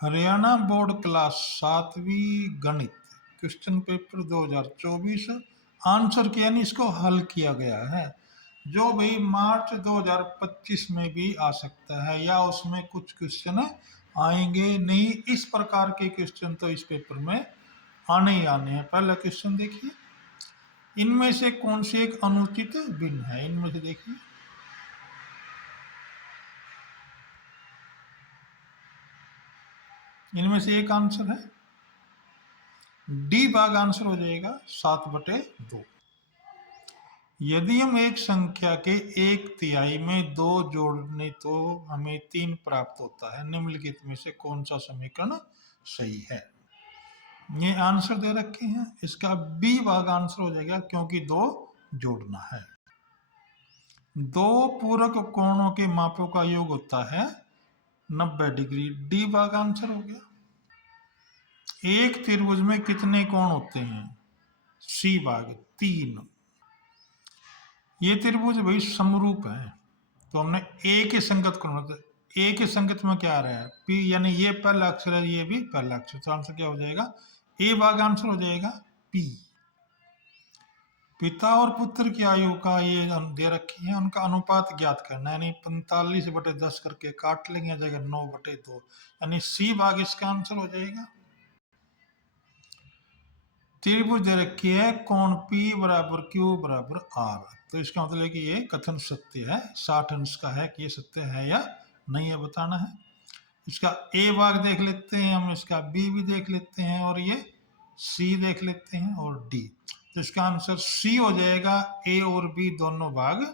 Haryana board class 7वीं गणित question paper 2024 answer किया, यानी इसको हल किया गया है, जो भी मार्च 2025 में भी आ सकता है या उसमें कुछ क्वेश्चन आएंगे नहीं। इस प्रकार के क्वेश्चन तो इस पेपर में आने ही आने हैं। पहला क्वेश्चन देखिए, इनमें से कौन सी एक अनुचित भिन्न है? इनमें से देखिए, इनमें से एक आंसर है डी भाग आंसर हो जाएगा 7/2। यदि हम एक संख्या के एक तिहाई में 2 जोड़ने तो हमें 3 प्राप्त होता है, निम्नलिखित में से कौन सा समीकरण सही है? ये आंसर दे रखे हैं, इसका बी भाग आंसर हो जाएगा, क्योंकि 2 जोड़ना है। 2 पूरक कोणों के मापों का योग होता है 90 डिग्री, डी भाग आंसर हो गया। एक त्रिभुज में कितने कोण होते हैं? सी भाग 3। ये त्रिभुज भाई समरूप है, तो हमने ए के संगत कोण, तो ए के संगत में क्या आ रहा है? पी, यानी ये पहला अक्षर है, ये भी पहला अक्षर, तो आंसर क्या हो जाएगा? ए भाग आंसर हो जाएगा पी। पिता और पुत्र की आयु का ये दे रखी है, उनका अनुपात ज्ञात करना है, यानी 45/10 करके काट लेंगे, जगह 9/2, यानी सी भाग इसका आंसर हो जाएगा। त्रिभुज दे रखी है, कोण P बराबर Q बराबर R, तो इसका मतलब है कि ये कथन सत्य है, 60 अंश का है, कि ये सत्य है या नहीं है बताना है। इसका A भाग देख लेते हैं हम, इसका B भी देख लेते हैं, और ये C देख लेते हैं, और D। तो इसका आंसर C हो जाएगा, A और B दोनों भाग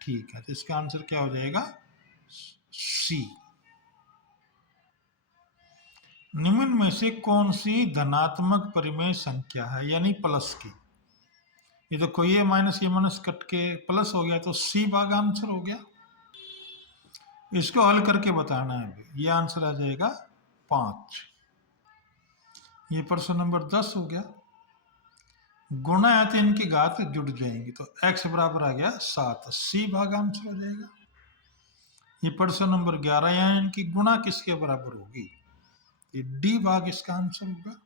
ठीक है, तो इसका आंसर क्या हो जाएगा? C। निम्न में से कौन सी धनात्मक परिमेय संख्या है, यानी प्लस की? ये तो कोई ये माइनस कट के प्लस हो गया, तो सी भाग आंसर हो गया। इसको हल करके बताना है अभी, ये आंसर आ जाएगा 5। ये प्रश्न नंबर 10 हो गया। गुणा है तो इनकी घात जुड़ जाएंगी, तो x बराबर आ गया 7, सी भाग आंसर हो जाएगा। ये प्रश्न नंबर 11, यानी इनकी गुणा किसके बराबर होगी? ये डी भाग इसका आंसर होगा।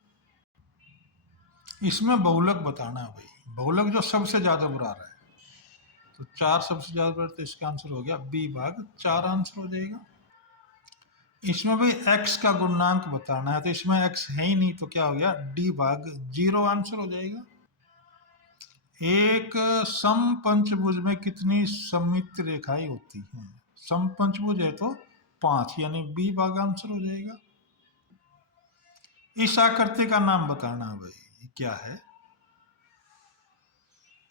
इसमें बहुलक बताना है भाई, बहुलक जो सबसे ज्यादा बड़ा है, तो 4 सबसे ज्यादा बड़ा, तो इसका आंसर हो गया बी भाग 4 आंसर हो जाएगा। इसमें भी x का गुणांक बताना है, तो इसमें x है ही नहीं, तो क्या हो गया? डी भाग 0 आंसर हो जाएगा। एक समपंचभुज में कितनी सममित रेखाएं होती हैं? समपंचभुज है तो 5, यानी बी भाग आंसर हो जाएगा। इस आकृति का नाम बताना है भाई, क्या है?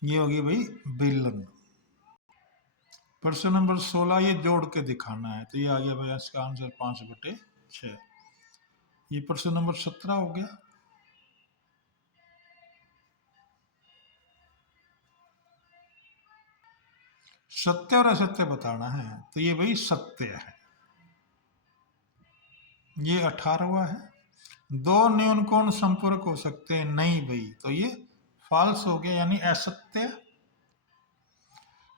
ये होगी भाई बेलन। प्रश्न नंबर 16, ये जोड़ के दिखाना है, तो ये आ गया भाई इसका आंसर 5/6। ये प्रश्न नंबर 17 हो गया। सत्य और असत्य बताना है, तो ये भाई सत्य है। ये 18वां है। 2 न्यून कोण संपर्क हो सकते हैं, नहीं भाई, तो ये फॉल्स हो गया, यानी असत्य।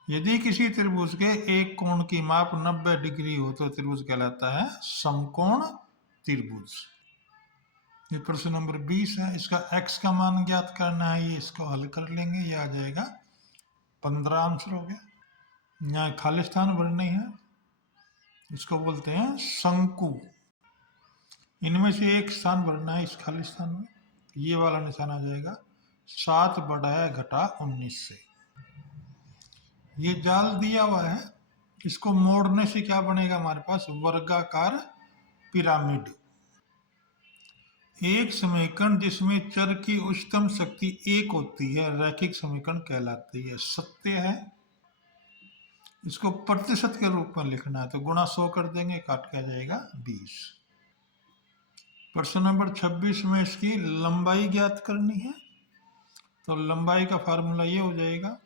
यदि किसी त्रिभुज के एक कोण की माप 90 डिग्री हो तो त्रिभुज कहलाता है समकोण त्रिभुज। ये प्रश्न नंबर 20 है। इसका x का मान ज्ञात करना है, ये इसको हल कर लेंगे, ये आ जाएगा 15 आंसर हो गया। यहाँ खाली स्थान भरने है, इसको बोलते हैं शंकु। इनमें से एक स्थान भरना है इस खाली स्थान में, ये वाला निशान आ जाएगा 7/-19 से। ये जाल दिया हुआ है, इसको मोड़ने से क्या बनेगा हमारे पास? वर्गाकार पिरामिड। एक समीकरण जिसमें चर की उच्चतम शक्ति 1 होती है रैखिक समीकरण कहलाती है, सत्य है। इसको प्रतिशत के रूप में लिखना है, तो गुणा 100 कर देंगे, काट के आ जाएगा 20। प्रश्न नंबर 26 में इसकी लंबाई ज्ञात करनी है, तो लंबाई का फार्मूला ये हो जाएगा,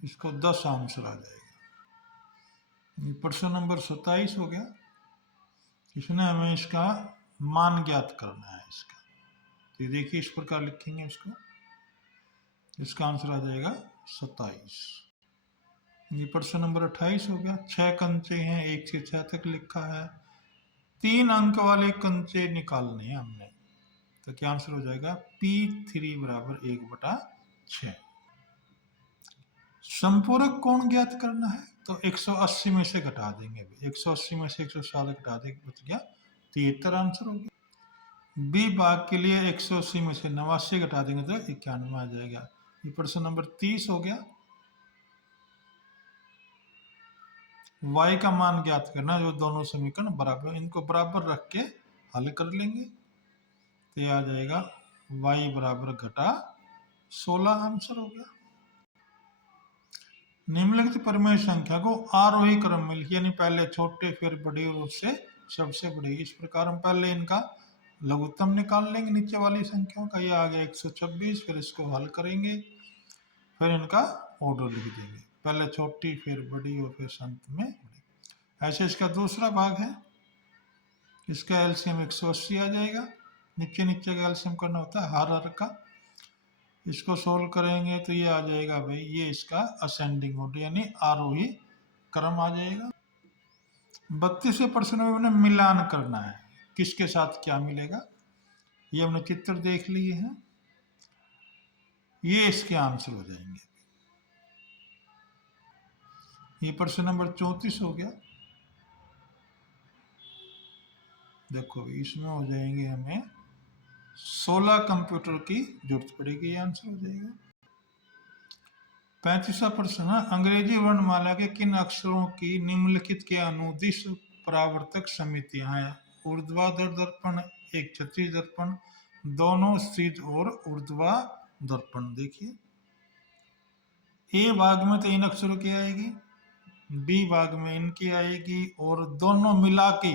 इसको 10 आंसर आ जाएगा। ये प्रश्न नंबर 27 हो गया। इसने हमें इसका मान ज्ञात करना है इसका, तो ये देखिए इस प्रकार लिखेंगे इसको, इसका आंसर आ जाएगा 27। ये प्रश्न नंबर 28 हो गया। 6 कंचे हैं, 1 से 6 तक लिखा है, 3 अंक वाले कंचे निकालने हैं हमने, तो क्या आंसर हो जाएगा P3 बराबर 1/6। संपूरक कोण ज्ञात करना है, तो 180 में से घटा देंगे। 180 में से 160 घटा देंगे, बच गया 73, आंसर हो गया। बी भाग के लिए 180 में से 89 घटा देंगे तो 91 आ जाएगा। ये प्रश्न नंबर 30 हो गया। y का मान ज्ञात करना, जो दोनों समीकरण बराबर, इनको बराबर रख के हल कर लेंगे, तो ये आ जाएगा y बराबर घटा 16, आंसर हो गया। निम्नलिखित परिमेय संख्या को आरोही क्रम में लिखिए, यानी पहले छोटे फिर बड़ी और उससे सबसे बड़ी। इस प्रकार हम पहले इनका लघुत्तम निकाल लेंगे नीचे वाली संख्याओं का। ये आ गया 126, फिर इसको हल करेंगे, फिर इनका ऑर्डर लिख देंगे, पहले छोटी फिर बड़ी और फिर अंत में बड़ी। ऐसे इसका दूसरा भाग है, इसका एलसीएम 180 आ जाएगा। नीचे नीचे का एलसीएम करना होता है हर का। इसको सोल्व करेंगे तो ये आ जाएगा भाई, ये इसका असेंडिंग ऑर्डर यानी आरोही क्रम आ जाएगा। 32वें प्रश्न में हमने मिलान करना है, किसके साथ क्या मिलेगा, ये हमने चित्र देख लिए हैं, ये इसके आंसर हो जाएंगे। ये प्रश्न नंबर 34 हो गया। देखो इसमें हो जाएंगे हमें 16 कंप्यूटर की जरूरत पड़ेगी, ये आंसर हो जाएगा। 35वां प्रश्न है, अंग्रेजी वर्णमाला के किन अक्षरों की निम्नलिखित के अनुदिश परावर्तक समितियां हैं। ऊर्ध्वाधर दर्पण, एक क्षैतिज दर्पण, दोनों क्षैतिज और ऊर्ध्वाधर दर्पण। देखिए ए भाग में तो इन अक्षरों की आएगी, बी भाग में इनकी आएगी, और दोनों मिला के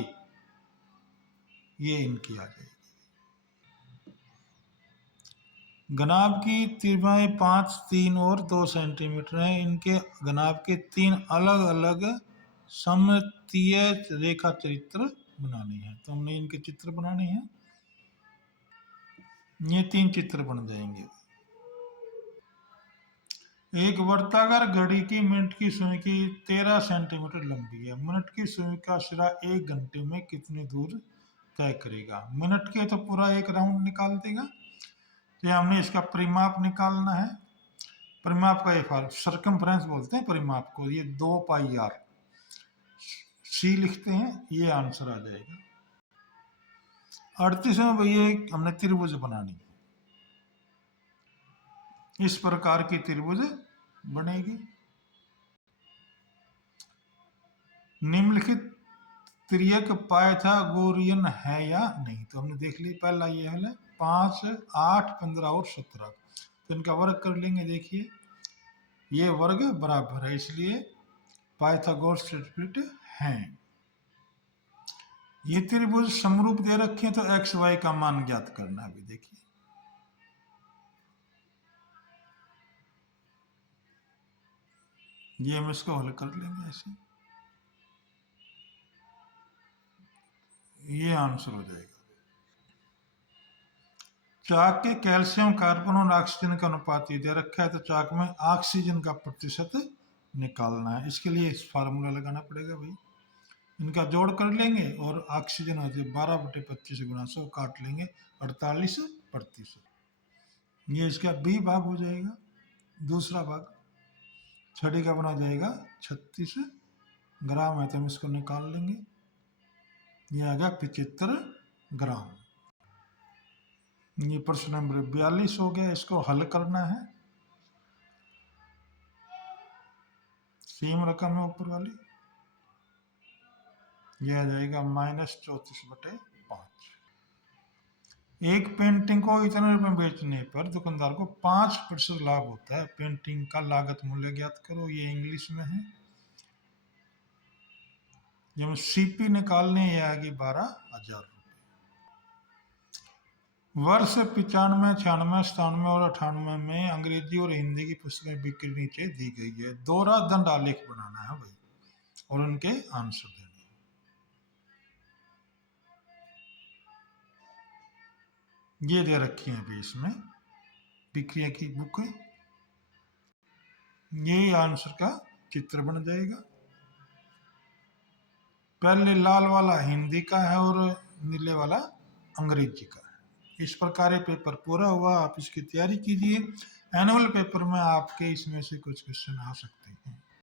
ये इनकी आ जाएगी। घनाभ की त्रिज्याएं 5, 3 और 2 सेंटीमीटर है। इनके घनाभ के 3 अलग अलग सममितीय रेखा चित्र बनाने हैं, तो हमने इनके चित्र बनाने हैं। ये 3 चित्र बन जाएंगे। एक वर्ताकार घड़ी की मिनट की सुई की 13 सेंटीमीटर लंबी है। मिनट की सुई का सिरा 1 घंटे में कितनी दूर तय करेगा। मिनट के तो पूरा एक राउंड निकाल देगा, तो हमने इसका परिमाप निकालना है। परिमाप का एक फॉर्म सर्कमफ्रेंस बोलते हैं परिमाप को, ये 2πr सी लिखते हैं, ये आंसर आ जाएगा। 38वें भैया हमने त्रिभुज बनानी, इस प्रकार की त्रिभुज बनेगी। निम्नलिखित त्रियक पाइथागोरियन है या नहीं, तो हमने देख लिया। पहला ये हल है 5, 8, 15 और 17, तो इनका वर्ग कर लेंगे। देखिए ये वर्ग बराबर है, इसलिए पाइथागोरस त्रिभुज हैं। ये त्रिभुज समरूप दे रखे हैं, तो एक्स वाई का मान ज्ञात करना है। देखिए ये हम इसको हल कर लेंगे ऐसे, ये आंसर हो जाएगा। चाक के कैल्शियम, कार्बन और ऑक्सीजन का अनुपात ये दे रखा है, तो चाक में ऑक्सीजन का प्रतिशत निकालना है। इसके लिए इस फार्मूला लगाना पड़ेगा भाई, इनका जोड़ कर लेंगे और ऑक्सीजन हो जाए 12/25 गुणा 100 काट लेंगे 48%। ये इसका बी भाग हो जाएगा। दूसरा भाग छड़ी का बना जाएगा 36 ग्राम है, तो हम इसको निकाल लेंगे, ये आ गया 75 ग्राम। ये प्रश्न नंबर 42 हो गया, इसको हल करना है। सेम रकम है ऊपर वाली, यह आ जाएगा -34/5। एक पेंटिंग को इतने रुपए में बेचने पर दुकानदार को 5% लाभ होता है। पेंटिंग का लागत मूल्य ज्ञात करो, ये इंग्लिश में है। जब सीपी निकालने ये आएगी 12,000 रुपये। वर्ष 95, 96, 97 और 98 में अंग्रेजी और हिंदी की पुस्तकें बिक्री नीचे दी गई है। दोहरा दंड आलेख बनाना है भाई, और उनके आंसर देने। ये दे रखी है अभी इसमें बिक्री की बुक, ये आंसर का चित्र बन जाएगा। पहले लाल वाला हिंदी का है और नीले वाला अंग्रेजी का है। इस प्रकार ये पेपर पूरा हुआ, आप इसकी तैयारी कीजिए। एनुअल पेपर में आपके इसमें से कुछ क्वेश्चन आ सकते हैं।